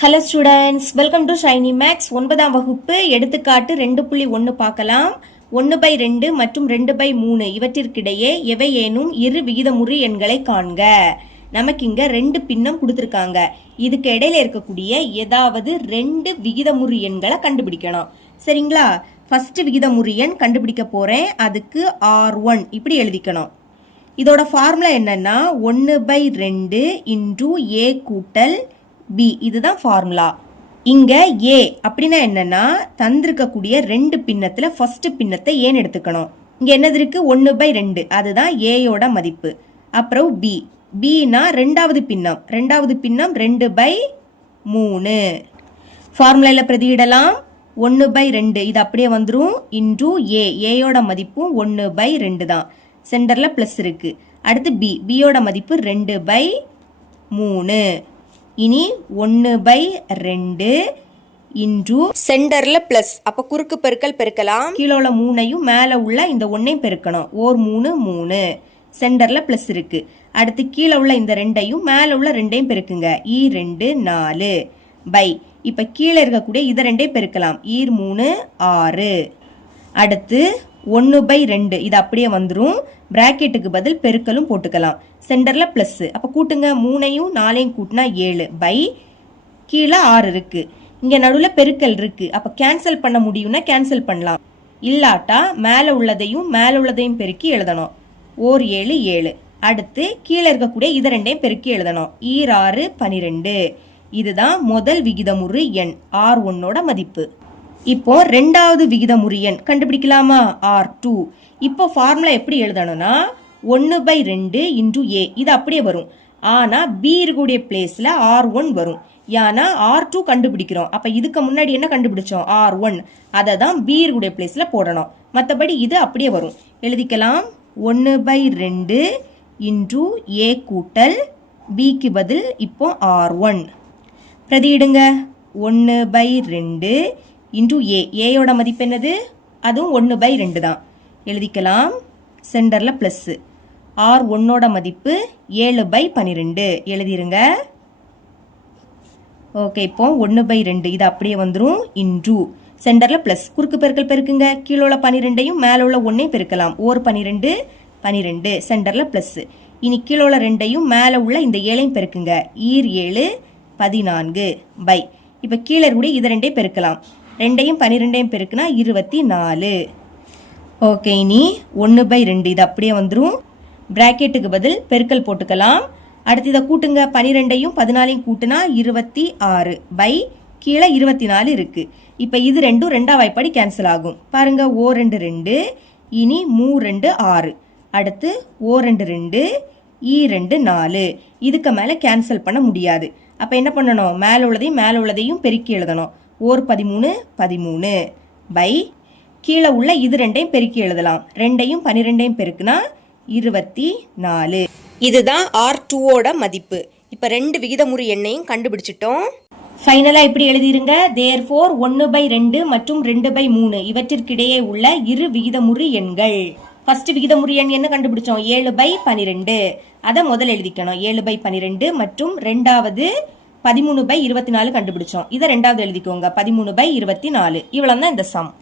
Hello students welcome to shiny max ஒன்பதாம் வகுப்பு எடுத்துக்காட்டு ரெண்டு புள்ளி ஒன்று பார்க்கலாம். ஒன்று பை ரெண்டு மற்றும் ரெண்டு பை மூணு இவற்றிற்கிடையே எவை ஏனும் இரு விகிதமுறு எண்களை காண்க. நமக்கு இங்கே ரெண்டு பின்னம் கொடுத்துருக்காங்க. இதுக்கு இடையில இருக்கக்கூடிய ஏதாவது ரெண்டு விகிதமுறு எண்களை கண்டுபிடிக்கணும். சரிங்களா? ஃபஸ்ட்டு விகிதமுறு எண் கண்டுபிடிக்க போகிறேன் அதுக்கு ஆர் ஒன் இப்படி எழுதிக்கணும். இதோட ஃபார்முலா என்னென்னா ஒன்று பை ரெண்டு இன்டூ ஏ கூட்டல் பி இதுதான் ஃபார்முலா இங்கே ஏ அப்படின்னா என்னன்னா தந்திருக்கக்கூடிய ரெண்டு பின்னத்தில் ஃபர்ஸ்ட் பின்னத்தை ஏன் எடுத்துக்கணும்? இங்கே என்னது இருக்கு? ஒன்று பை ரெண்டு. அதுதான் ஏயோட மதிப்பு. அப்புறம் பி பினா ரெண்டாவது பின்னம். ரெண்டாவது பின்னம் ரெண்டு பை மூணு. ஃபார்முலாவில் பிரதியிடலாம். ஒன்று பை ரெண்டு. இது அப்படியே வந்துடும் இன்டூ ஏ ஏயோட மதிப்பும் ஒன்று பை ரெண்டு தான். சென்டரில் ப்ளஸ் இருக்குது அடுத்து பி பியோட மதிப்பு ரெண்டு பை மூணு. இனி ஒன்று பை ரெண்டு இன்டூ சென்டரில் ப்ளஸ் அப்போ குறுக்கு பெருக்கல் பெருக்கலாம். கீழே உள்ள மூணையும் மேலே உள்ள இந்த ஒன்றையும் பெருக்கணும். ஓர் மூணு மூணு. சென்டரில் ப்ளஸ் இருக்குது அடுத்து கீழே உள்ள இந்த ரெண்டையும் மேலே உள்ள ரெண்டையும் பெருக்குங்க. ஈ ரெண்டு நாலு. பை. இப்போ கீழே இருக்கக்கூடிய இதை ரெண்டையும் பெருக்கலாம். ஈர் மூணு ஆறு. அடுத்து ஒன்று பை ரெண்டு. இது அப்படியே வந்துடும் ப்ராக்கெட்டுக்கு பதில் பெருக்கலும் போட்டுக்கலாம். சென்டரில் ப்ளஸ்ஸு அப்போ கூட்டுங்க. மூணையும் நாலையும் கூட்டினா ஏழு பை. கீழே ஆறு இருக்குது இங்கே நடுவில் பெருக்கல் இருக்குது அப்போ கேன்சல் பண்ண முடியும்னா கேன்சல் பண்ணலாம். இல்லாட்டா மேலே உள்ளதையும் மேலே உள்ளதையும் பெருக்கி எழுதணும். ஓர் ஏழு ஏழு. அடுத்து கீழே இருக்கக்கூடிய இதை ரெண்டையும் பெருக்கி எழுதணும். ஈர் ஆறு பனிரெண்டு. இதுதான் முதல் விகிதமுறு எண். ஆர் ஒன்னோட மதிப்பு. இப்போ ரெண்டாவது விகிதமுறியன் கண்டுபிடிக்கலாமா? ஆர் டூ இப்போ ஃபார்முலா எப்படி எழுதணும்னா ஒன்று பை ரெண்டு இன்டூ ஏ இது அப்படியே வரும். ஆனால் பி இருக்கக்கூடிய பிளேஸில் ஆர் ஒன் வரும். ஏன்னா ஆர் டூ கண்டுபிடிக்கிறோம். அப்போ இதுக்கு முன்னாடி என்ன கண்டுபிடிச்சோம்? ஆர் ஒன் அதை தான் பி இருக்கக்கூடிய பிளேஸில் போடணும். மற்றபடி இது அப்படியே வரும். எழுதிக்கலாம். ஒன்று பை ரெண்டு இன்டூ ஏ கூட்டல் பிக்கு பதில் இப்போ ஆர் ஒன் பிரதியிடுங்க ஒன்று பை ரெண்டு இன்டூ ஏ ஏயோட மதிப்பு என்னது? அதுவும் ஒன்று பை ரெண்டு தான். எழுதிக்கலாம். சென்டரில் ப்ளஸ்ஸு ஆர் ஒன்னோட மதிப்பு ஏழு பை பன்னிரெண்டு எழுதிருங்க. ஓகே இப்போ ஒன்று பை ரெண்டு. இது அப்படியே வந்துடும் இன்டூ. சென்டரில் ப்ளஸ் குறுக்கு பெருக்கல் பெருக்குங்க. கீழே உள்ள பன்னிரெண்டையும் மேலே உள்ள ஒன்றையும் பெருக்கலாம். ஓர் பன்னிரெண்டு பன்னிரெண்டு சென்டரில் ப்ளஸ்ஸு இனி கீழே உள்ள ரெண்டையும் மேலே உள்ள இந்த ஏழையும் பெருக்குங்க. ஈர் ஏழு பதினான்கு பை. இப்போ கீழே கூட இது ரெண்டையும் பெருக்கலாம். ரெண்டையும் பன்னிரெண்டையும் பெருக்குனா இருபத்தி நாலு ஓகே இனி ஒன்று பை ரெண்டு. இது அப்படியே வந்துடும் ப்ராக்கெட்டுக்கு பதில் பெருக்கல் போட்டுக்கலாம். அடுத்து இதை கூட்டுங்க. பனிரெண்டையும் பதினாலையும் கூட்டுனா இருபத்தி ஆறு பை கீழே இருபத்தி நாலு இருக்குது இப்போ இது ரெண்டும் ரெண்டா வாய்ப்பாடி கேன்சல் ஆகும். பாருங்கள் ஓ ரெண்டு ரெண்டு இனி மூ ரெண்டு ஆறு. அடுத்து ஓ ரெண்டு ரெண்டு ஈ ரெண்டு நாலு. இதுக்கு மேலே கேன்சல் பண்ண முடியாது. அப்போ என்ன பண்ணணும்? மேலே உள்ளதையும் மேலே உள்ளதையும் பெருக்கி எழுதணும். ஓர் பதிமூணு பதிமூணு. பை. கீழே உள்ள இது ரெண்டையும் பெருக்கி எழுதலாம். ரெண்டையும் பன்னிரெண்டையும் பெருக்குனா இருபத்தி நாலு இதுதான் ஆர் டூவோட மதிப்பு. இப்போ ரெண்டு விகிதமுறு எண்ணையும் கண்டுபிடிச்சிட்டோம். ஃபைனலாக இப்படி எழுதிருங்க. தேர் ஃபோர் ஒன்று பை ரெண்டு மற்றும் ரெண்டு பை மூணு. இவற்றிற்கிடையே உள்ள இரு விகிதமுறு எண்கள். ஃபர்ஸ்ட் விகிதமுறு எண் என்ன கண்டுபிடிச்சோம்? ஏழு பை பனிரெண்டு. அதை முதல்ல எழுதிக்கணும். ஏழு பை பனிரெண்டு மற்றும் ரெண்டாவது பதிமூணு பை இருபத்தி நாலு கண்டுபிடிச்சோம். இதை ரெண்டாவது எழுதிக்கோங்க. பதிமூணு பை இருபத்தி நாலு. இவ்வளோ தான் இந்த சம்